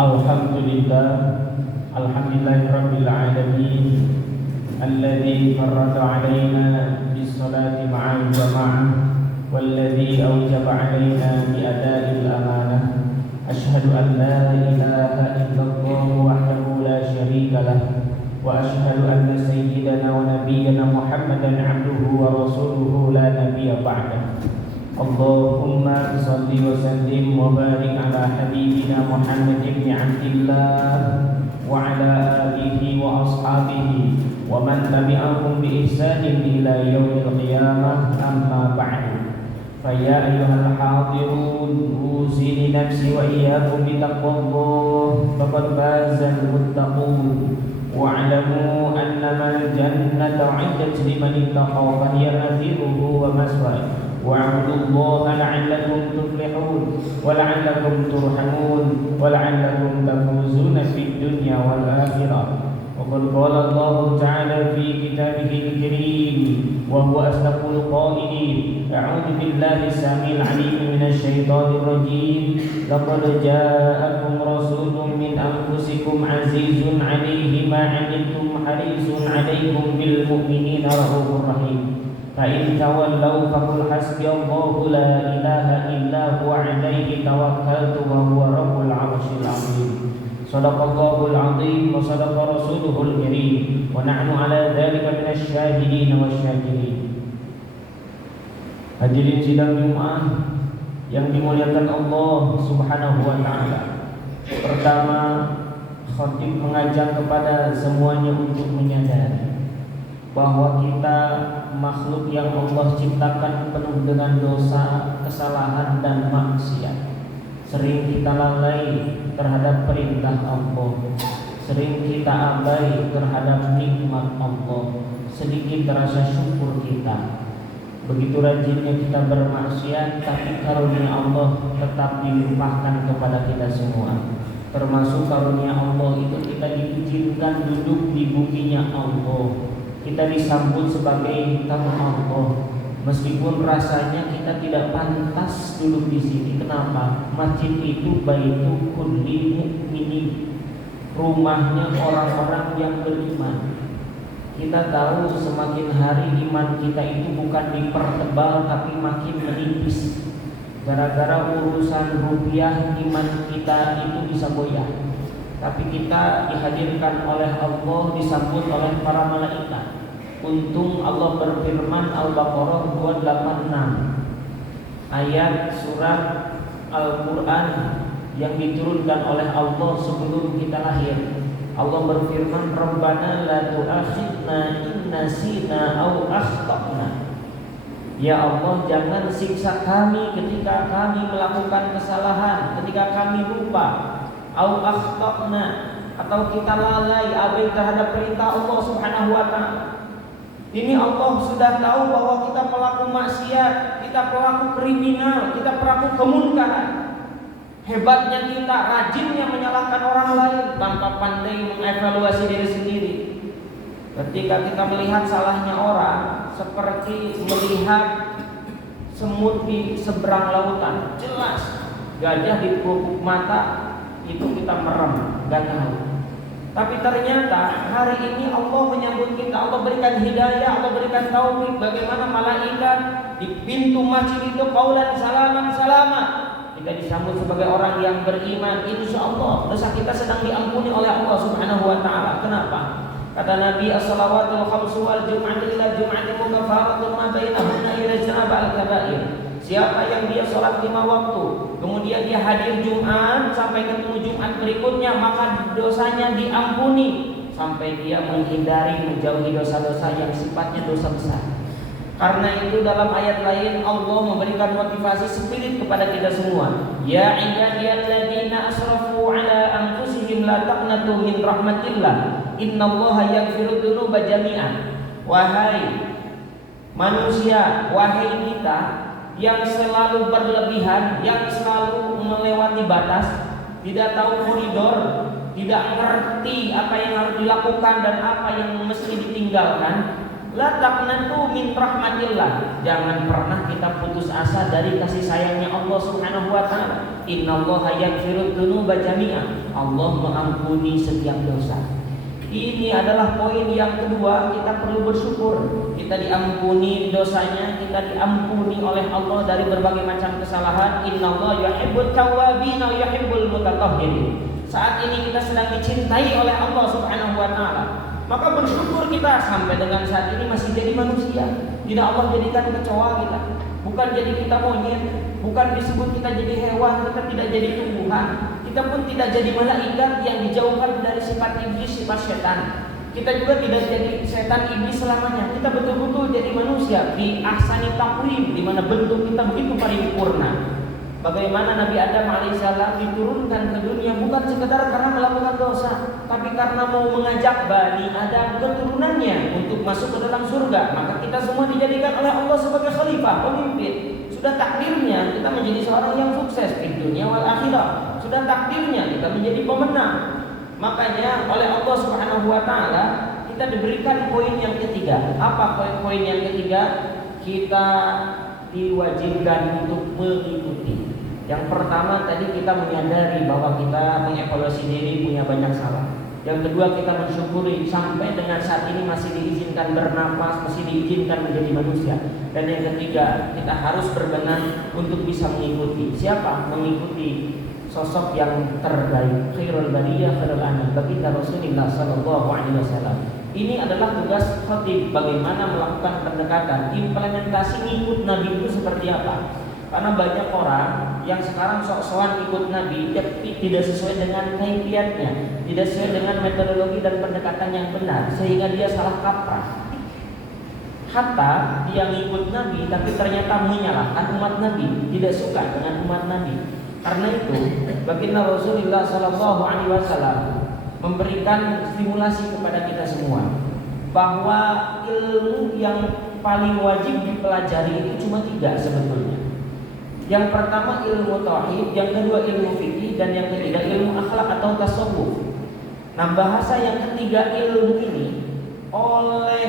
Alhamdulillah, alhamdulillahirabbil alamin, alladzi farrada alaina bis salati ma'al jamaah, walladzi awjaba alaina bi ada'il amanah. Asyhadu an la ilaha illallah wahdahu la syarika lah, wa asyhadu anna sayyidana wa nabiyyana Muhammadan 'abduhu wa rasuluhu la nabiyya ba'dah. Allahumma salli wa sallim wa barik ala habibina Muhammad ibn Abdillah wa ala alihi wa ashabihi wa man tabi'ahum bi ihsanin ila yaumil qiyamah, amma ba'du. Fa ya ayyuhal hadirun, usini nafsi wa iyyakum bi taqwallah, faqad fazal muttaqun. Wa'lamu annama al-jannata 'iddat liman ittaqa fa hiya nadhiruhu wa maswah. Wa'budu Allaha la'allakum tuflihun wa la'allakum turhamun wa la'allakum tafuzuna fid dunya wal akhirah. Wa qad qala Allah ta'ala fi kitabihil karim wa huwa asdaqul qailin. A'udzu billahi samil 'alim minasy syaithanir rajim. Laqad ja'akum rasulun min anfusikum 'azizun 'alaihi ma 'anittum harisun 'alaikum bil mu'minina raufur rahim. Fa'in tawallaw faqul hasbiyallahu la ilaha illa huwa 'alaihi tawakkaltu wa huwa rabbul 'arsyil 'azim. Shadaqallahul 'azim wa shadaqa rasuluhul karim wa nahnu 'ala dzalika minasy syahidin wasyakirin. Hadirin sidang Jumat yang dimuliakan Allah Subhanahu wa taala. Pertama, khatib mengajak kepada semuanya untuk menyadari bahwa kita makhluk yang Allah ciptakan penuh dengan dosa, kesalahan dan maksiat. Sering kita lalai terhadap perintah Allah, sering kita abai terhadap nikmat Allah, sedikit rasa syukur kita. Begitu rajinnya kita bermaksiat, tapi karunia Allah tetap dilimpahkan kepada kita semua. Termasuk karunia Allah itu kita diizinkan duduk di buminya Allah, kita disambut sebagai tamu Allah, meskipun rasanya kita tidak pantas duduk di sini. Kenapa? Masjid itu baitu kulli mu'minin, rumahnya orang-orang yang beriman. Kita tahu semakin hari iman kita itu bukan dipertebal tapi makin menipis. Gara-gara urusan rupiah iman kita itu bisa goyah. Tapi kita dihadirkan oleh Allah, disambut oleh para malaikat. Untung Allah berfirman, Al-Baqarah 286, ayat surat Al-Quran yang diturunkan oleh Allah sebelum kita lahir. Allah berfirman, Rabbana la tu'akhidna in nasina aw akhtana. Ya Allah, jangan siksa kami ketika kami melakukan kesalahan, ketika kami lupa, aw akhtana, atau kita lalai abai terhadap perintah Allah Subhanahu wa taala. Ini Allah sudah tahu bahwa kita pelaku maksiat, kita pelaku kriminal, kita pelaku kemunkaran. Hebatnya kita, rajinnya menyalahkan orang lain tanpa pandai mengevaluasi diri sendiri. Ketika kita melihat salahnya orang, seperti melihat semut di seberang lautan, jelas gajah di pelupuk mata, itu kita merem, gak tahu. Tapi ternyata hari ini Allah menyambut kita, Allah berikan hidayah, Allah berikan taufik. Bagaimana malaikat di pintu masjid itu qaulan salaman salama, kita disambut sebagai orang yang beriman. Insya Allah dosa kita sedang diampuni oleh Allah Subhanahu wa taala. Kenapa? Kata Nabi, as-salawatul khamsu wal jum'atu ila jum'ati mukaffaratun ma bainahunna ila janaba al-kaba'ir. Siapa yang dia sholat 5 waktu, kemudian dia hadir Jumat sampai ketemu Jumat berikutnya, maka dosanya diampuni sampai dia menghindari, menjauhi dosa-dosa yang sifatnya dosa besar. Karena itu dalam ayat lain Allah memberikan motivasi spirit kepada kita semua. Ya ibadiyalladzina asrafu ala anfusihim la taqnatu min rahmatillah, innallaha yaghfiru dzunuba jami'an. Wahai manusia, wahai kita yang selalu berlebihan, yang selalu melewati batas, tidak tahu koridor, tidak mengerti apa yang harus dilakukan dan apa yang mesti ditinggalkan, La taqnatu min rahmatillah. Jangan pernah kita putus asa dari kasih sayangnya Allah Subhanahu wa taala. Innallaha yaghfiru dzunuba jami'an. Allah mengampuni setiap dosa. Ini adalah poin yang kedua, kita perlu bersyukur. Kita diampuni dosanya, kita diampuni oleh Allah dari berbagai macam kesalahan. Innallaha yuhibbut tawwabin wa yuhibbul mutatahhirin. Saat ini kita sedang dicintai oleh Allah Subhanahu wa taala. Maka bersyukur kita sampai dengan saat ini masih jadi manusia. Tidak Allah jadikan kecoa kita. Bukan jadi kita monyet, bukan disebut kita jadi hewan, kita tidak jadi tumbuhan. Kita pun tidak jadi malaikat yang dijauhkan dari sifat iblis, sifat setan. Kita juga tidak jadi setan iblis selamanya. Kita betul-betul jadi manusia di ahsani taqwim, di mana bentuk kita begitu paripurna. Bagaimana Nabi Adam alaihissalam diturunkan ke dunia bukan sekedar karena melakukan dosa, tapi karena mau mengajak Bani Adam keturunannya untuk masuk ke dalam surga. Maka kita semua dijadikan oleh Allah sebagai khalifah, pemimpin. Sudah takdirnya kita menjadi seorang yang sukses di dunia wal akhirah. Sudah takdirnya kita menjadi pemenang. Makanya oleh Allah Subhanahu wa taala kita diberikan poin yang ketiga. Apa poin yang ketiga? Kita diwajibkan untuk mengikuti. Yang pertama tadi kita menyadari bahwa kita mengevaluasi diri punya banyak salah. Yang kedua kita mensyukuri sampai dengan saat ini masih diizinkan bernapas, masih diizinkan menjadi manusia. Dan yang ketiga kita harus berbenah untuk bisa mengikuti. Siapa? Mengikuti sosok yang terbaik, khairul bariyah khairul anam, baginda Rasulullah sallallahu alaihi wasallam. Ini adalah tugas khatib, bagaimana melakukan pendekatan, implementasi ngikut Nabi itu seperti apa. Karena banyak orang yang sekarang sok-sokan ikut Nabi tapi tidak sesuai dengan kaifiatnya, tidak sesuai dengan metodologi dan pendekatan yang benar, sehingga dia salah kaprah. Hatta dia ngikut Nabi tapi ternyata menyalahkan umat Nabi, tidak suka dengan umat Nabi. Karena itu, baginda Rasulullah sallallahu alaihi wasallam memberikan stimulasi kepada kita semua bahwa ilmu yang paling wajib dipelajari itu cuma 3 sebetulnya. Yang pertama ilmu tauhid, yang kedua ilmu fikih, dan yang ketiga ilmu akhlak atau tasawuf. Nah, bahasa yang ketiga ilmu ini oleh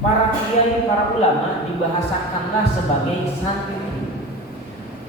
para kiai, para ulama dibahasakanlah sebagai santri.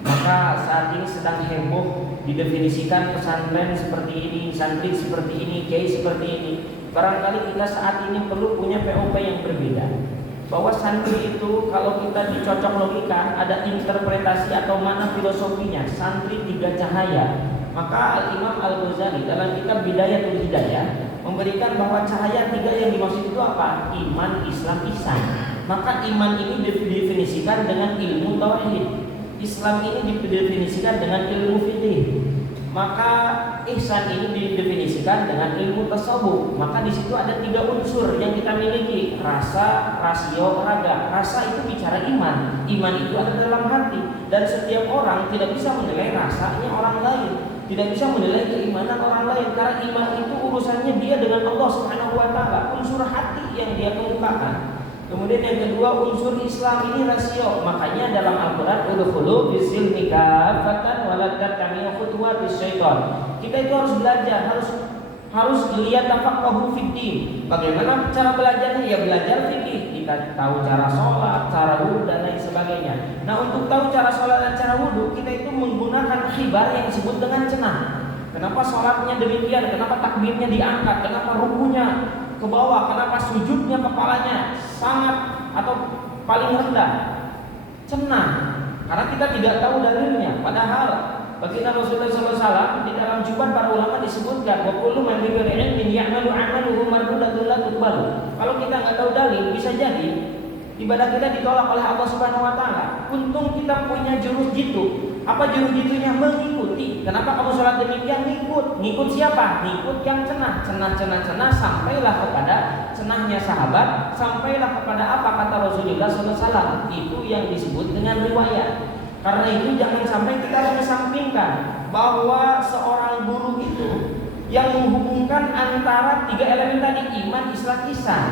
Maka saat ini sedang heboh didefinisikan pesantren seperti ini, santri seperti ini, kiai seperti ini. Barangkali kita saat ini perlu punya POP yang berbeda. Bahwa santri itu kalau kita dicocok logika ada interpretasi atau mana filosofinya. Santri 3 cahaya. Maka Al-Imam Al-Ghazali dalam kitab Bidayatul Hidayah memberikan bahwa cahaya 3 yang dimaksud itu apa? Iman, Islam, ihsan. Maka iman ini didefinisikan dengan ilmu tauhid. Islam ini didefinisikan dengan ilmu fikih. Maka ihsan ini didefinisikan dengan ilmu tasawuf. Maka di situ ada 3 unsur yang kita miliki: rasa, rasio, raga. Rasa itu bicara iman. Iman itu ada dalam hati. Dan setiap orang tidak bisa menilai rasanya orang lain, tidak bisa menilai keimanan orang lain, karena iman itu urusannya dia dengan Allah Subhanahu wa taala, unsur hati yang dia kemukakan. Kemudian yang kedua unsur Islam ini rasio. Makanya dalam Al-Quran udkhulu bisilmi kafatan wa la tattabi'u khutuwatis syaitan. Kita itu harus belajar, harus lihat tafaqquhu fiddin. Bagaimana cara belajarnya? Ya belajar fikih. Kita tahu cara sholat, cara wudu dan lain sebagainya. Nah, untuk tahu cara sholat dan cara wudu, kita itu menggunakan khibar yang disebut dengan cenah. Kenapa sholatnya demikian? Kenapa takbirnya diangkat? Kenapa rukunya ke bawah? Kenapa sujudnya kepalanya sangat atau paling rendah? Cenah. Karena kita tidak tahu dalilnya. Padahal baginda Rasulullah SAW di dalam jubat para ulama disebutkan wa kullu man bi ilmin ya'malu 'amaluhu mardudatun la tuqbalu. Kalau kita nggak tahu dalil, bisa jadi ibadah kita ditolak oleh Allah Subhanahu wa taala. Untung kita punya jurus jitu. Apa jurus jitunya? Mengikuti. Kenapa kamu sholat demikian? Ngikut siapa? Ngikut yang cenah sampailah kepada cenahnya sahabat, sampailah kepada apa kata Rasulullah SAW. Itu yang disebut dengan riwayat. Karena itu jangan sampai kita mengesampingkan bahwa seorang guru itu yang menghubungkan antara 3 elemen tadi, iman, Islam, ihsan.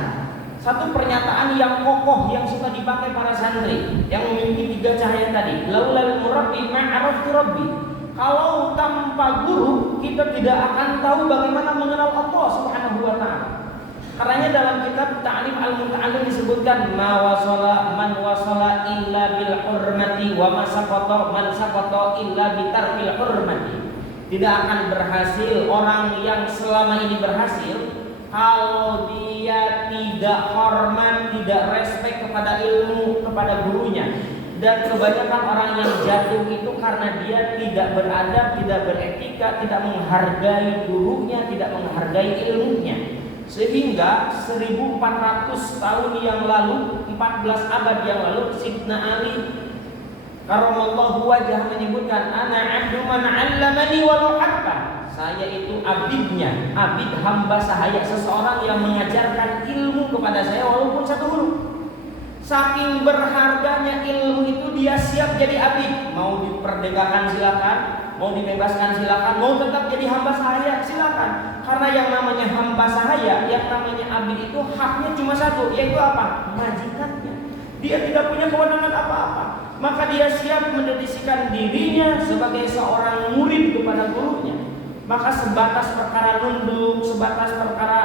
Satu pernyataan yang kokoh yang suka dipakai para santri yang memiliki 3 cahaya tadi, laulal murabbi ma'araftu rabbi. Kalau tanpa guru kita tidak akan tahu bagaimana mengenal Allah Subhanahu wa taala. Karenanya dalam kitab Ta'lim Al-Muta'allim disebutkan man wasala illa bil hurmati wa man saqata illa bitarkil hurmati. Tidak akan berhasil orang yang selama ini berhasil kalau dia tidak hormat, tidak respect kepada ilmu, kepada gurunya. Dan kebanyakan orang yang jatuh itu karena dia tidak beradab, tidak beretika, tidak menghargai gurunya, tidak menghargai ilmunya. Sehingga 1400 tahun yang lalu, 14 abad yang lalu, Sidna Ali karamallahu wajah menyebutkan, ana abdu man 'allamani walau hatta. Saya itu abidnya, abid hamba sahaya, seseorang yang mengajarkan ilmu kepada saya walaupun satu huruf. Saking berharganya ilmu itu, dia siap jadi abid. Mau diperdekakan silakan, mau dibebaskan silakan, mau tetap jadi hamba sahaya silakan. Karena yang namanya hamba sahaya, yang namanya abid itu haknya cuma satu, yaitu apa? Majikannya. Dia tidak punya kewenangan apa-apa. Maka dia siap mendedikasikan dirinya sebagai seorang murid kepada gurunya. Maka sebatas perkara nunduk, sebatas perkara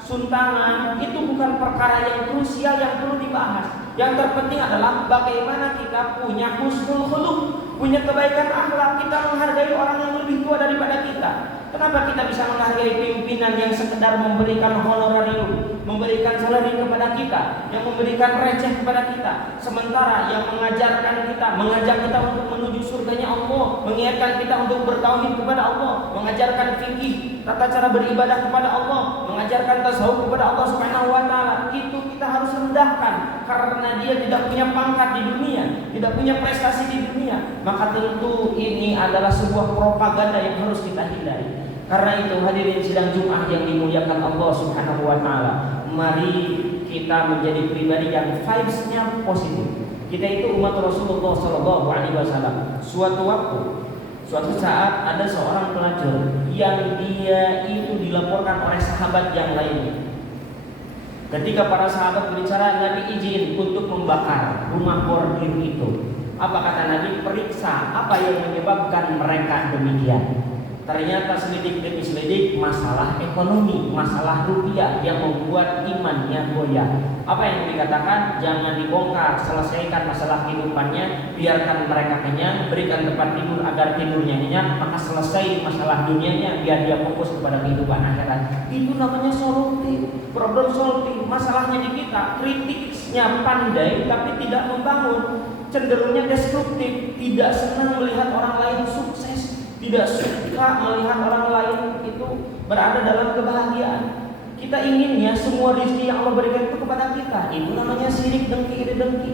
suntangan, itu bukan perkara yang krusial yang perlu dibahas. Yang terpenting adalah bagaimana kita punya husnul khuluq, punya kebaikan akhlak, kita menghargai orang yang lebih tua daripada kita. Kenapa kita bisa menghargai pimpinan yang sekedar memberikan honorarium, memberikan salary kepada kita, yang memberikan receh kepada kita, sementara yang mengajarkan kita, mengajak kita untuk menuju surganya Allah, mengingatkan kita untuk bertauhid kepada Allah, mengajarkan fikih, tata cara beribadah kepada Allah, mengajarkan tasawuf kepada Allah Subhanahu wa taala, itu kita harus rendahkan karena dia tidak punya pangkat di dunia, tidak punya prestasi di dunia. Maka tentu ini adalah sebuah propaganda yang harus kita hindari. Karena itu hadirin sidang Jumat yang dimuliakan Allah Subhanahu wa taala, mari kita menjadi pribadi yang vibes-nya positif. Kita itu umat Rasulullah sallallahu alaihi wasallam. Suatu saat ada seorang pelacur yang dia itu dilaporkan oleh sahabat yang lainnya. Ketika para sahabat berbicara, Nabi izin untuk membakar rumah bordir itu. Apa kata Nabi? Periksa apa yang menyebabkan mereka demikian. Ternyata selidik demi selidik masalah ekonomi, masalah rupiah yang membuat imannya goyah. Apa yang dikatakan? Jangan dibongkar, selesaikan masalah kehidupannya, biarkan mereka kenyang, berikan tempat tidur agar tidurnya nyenyak, maka selesai masalah dunianya, biar dia fokus kepada kehidupan akhirat. Itu namanya solutif, problem solving. Masalahnya di kita, kritiknya pandai tapi tidak membangun, cenderungnya destruktif, tidak senang melihat orang lain sukses, tidak suka melihat orang lain itu berada dalam kebahagiaan. Kita inginnya semua rezeki yang Allah berikan itu kepada kita. Itu namanya sirik, dengki, iri dengki.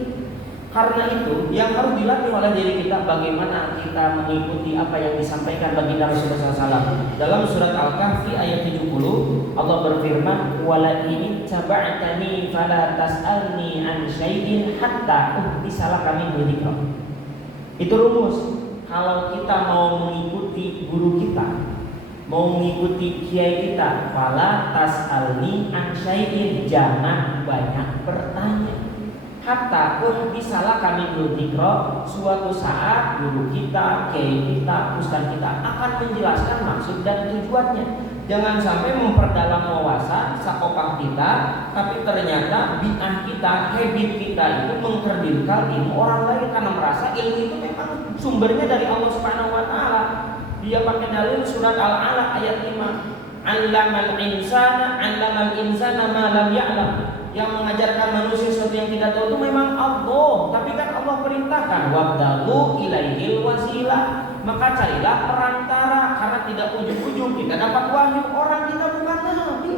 Karena itu yang harus dilatih oleh diri kita, bagaimana kita mengikuti apa yang disampaikan baginda Rasulullah SAW. Dalam surat Al-Kahfi ayat 70, Allah berfirman, "Wala in taba'tani fala tas'alni an syai'in hatta uhdisalaka minhu dzikra." Itu rumus. Kalau kita mau mengikuti guru kita, mau mengikuti kiai kita, fala tas'alni an syai'in, jangan banyak bertanya. Hatta bisalah kami dzikra, suatu saat guru kita, kiai kita, ustaz kita akan menjelaskan maksud dan tujuannya. Jangan sampai memperdalam wawasan sakokah kita, tapi ternyata bid'ah kita, habit kita itu mengkerdilkan ilmu orang lain karena merasa ilmu itu memang sumbernya dari Allah Subhanahu wa taala. Dia pakai dalil surat Al-Alaq ayat 5. 'Allamal insana ma lam ya'lam. Yang mengajarkan manusia sesuatu yang tidak tahu itu memang Allah, tapi kan Allah perintahkan wabdalu ilaihil wasilah, maka carilah perantara, karena tidak ujung-ujung kita dapat wahyu. Orang kita bukan nabi,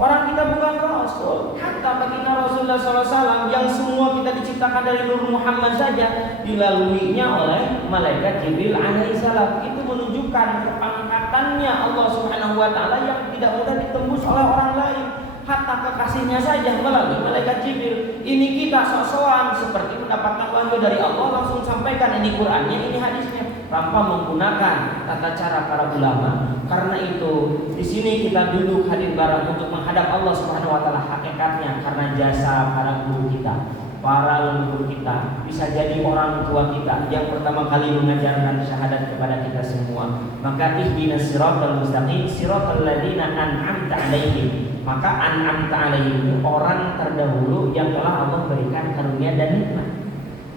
orang kita bukan rasul. Hatta baginda Rasulullah SAW yang semua kita diciptakan dari Nur Muhammad saja dilaluinya oleh malaikat Jibril alaihissalam. Itu menunjukkan kepangkatannya Allah Subhanahu wa taala yang tidak mudah ditembus oleh orang lain. Hatta kekasihnya saja melalui malaikat Jibril. Ini kita sok-sokan seperti mendapatkan wahyu dari Allah, langsung sampaikan ini Qur'annya, ini hadisnya, tanpa menggunakan tata cara para ulama. Karena itu di sini kita duduk hadir bareng untuk menghadap Allah Subhanahu wa taala hakikatnya karena jasa para guru kita, para leluhur kita, bisa jadi orang tua kita yang pertama kali mengajarkan syahadat kepada kita semua. Maka ihdinas siratal mustaqim, siratal ladzina an'amta 'alaihim, Maka an'amta alaihim itu orang terdahulu yang telah Allah berikan karunia dan nikmat.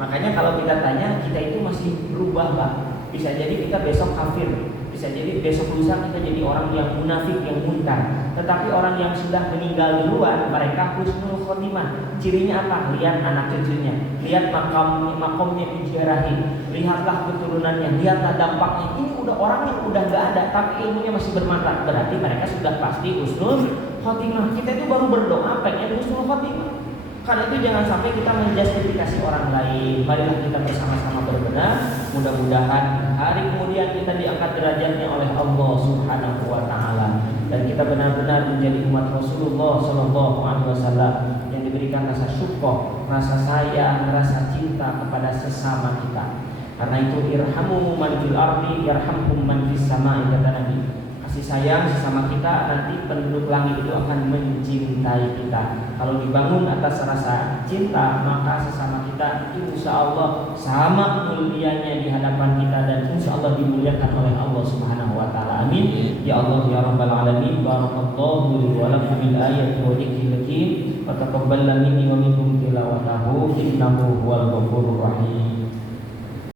Makanya kalau kita tanya, kita itu masih berubah, Pak. Bisa jadi kita besok kafir, bisa jadi besok lusa kita jadi orang yang munafik, yang munkar. Tetapi orang yang sudah meninggal duluan, mereka husnul khotimah. Cirinya apa? Lihat anak cucunya, lihat makomnya dijarahi, lihatlah keturunannya, lihatlah dampaknya. Ini udah orang yang udah nggak ada, tapi ilmunya masih bermanfaat. Berarti mereka sudah pasti husnul khotimah. Kita itu baru berdoa pengen husnul khotimah. Karena itu jangan sampai kita menjustifikasi orang lain. Marilah kita bersama-sama berbenah. Mudah-mudahan hari kemudian kita diangkat derajatnya oleh Allah Subhanahu wa taala dan kita benar-benar menjadi umat Rasulullah sallallahu alaihi wasallam yang diberikan rasa syukur, rasa sayang, rasa cinta kepada sesama kita. Karena itu irhamu man fil ardi yarhamkum man fis samai, kata Nabi. Kasih sayang sesama kita, nanti penduduk langit itu akan mencintai kita. Kalau dibangun atas rasa cinta, maka sesama kita insya Allah sama mulianya di hadapan kita dan insya Allah dimuliakan oleh Allah Subhanahu wa taala. Amin. Ya Allah ya rabbal alamin. Barakallahu li wa lakum bil ayati wa dzikril hakim. Wa taqabbal minni wa minkum tilawatahu innahu huwal ghafurur rahim.